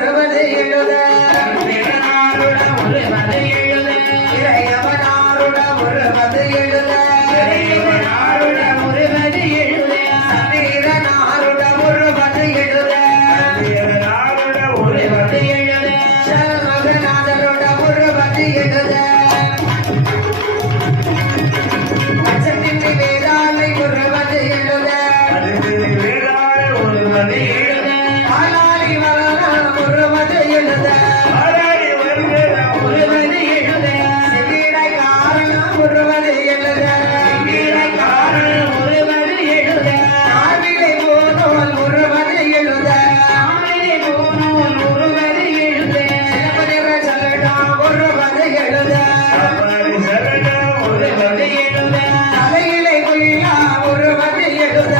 வருவது எழுத இறையவனாருட வருவது எழுத சந்திரனாருட வருவது எழுத சண்முகநாதருட வருவது எழுத வேதாளை வருவது எழுத ஆளாளி வரலா வருவது எழுத செவிடை காரணம் வருவது எழுத ஆவிலை போனோல் வருவது எழுத சலடம் வருவது எழுத தலையிலை கொள்ளா வருவது எழுத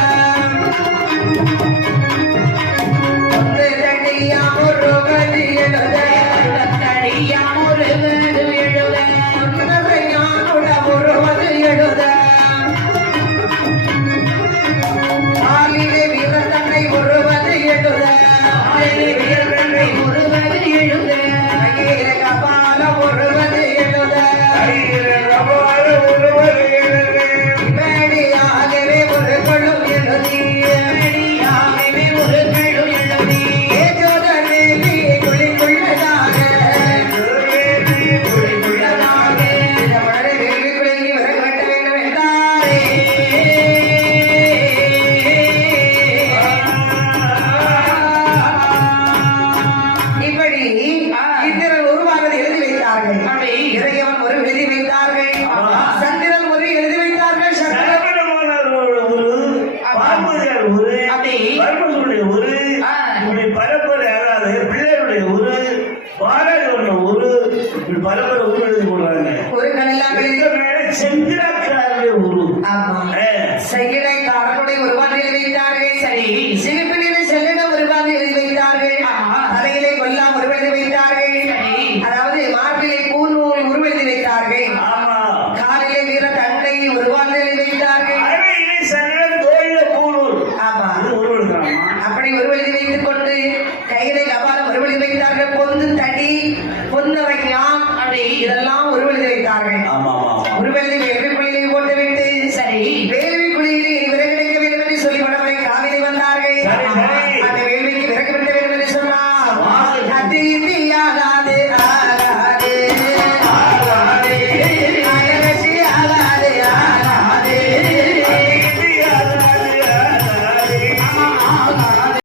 தடியா வருவது எழுத வருவது எழுத ஆளிலே வீரத்தன்னை வருவது எழுத கபால வருவது எழுத மேடியாகவே ஒரு கழும் எழுதி ஏஜோதனேவி குளிக்குள்ளதாக இப்படி இந்திரன் உருவானது எழுதி வைத்தார்கள். இறைவன் ஒரு எழுதி வைத்தார்கள். சந்திரன் ஒரு எழுதி வைத்தார்கள். பரம்பரை அதாவது பிள்ளைகளுடைய ஒரு பாராளுமன்ற ஒரு பரம்பரை உரு எழுதி கொள்றாங்க. ஒரு கலைஞர்கள் செந்திரக்காரருடைய உரு சகிடைக்காரனுடைய உருவான எழுதி வைத்தார்கள். சரி சிரிப்பு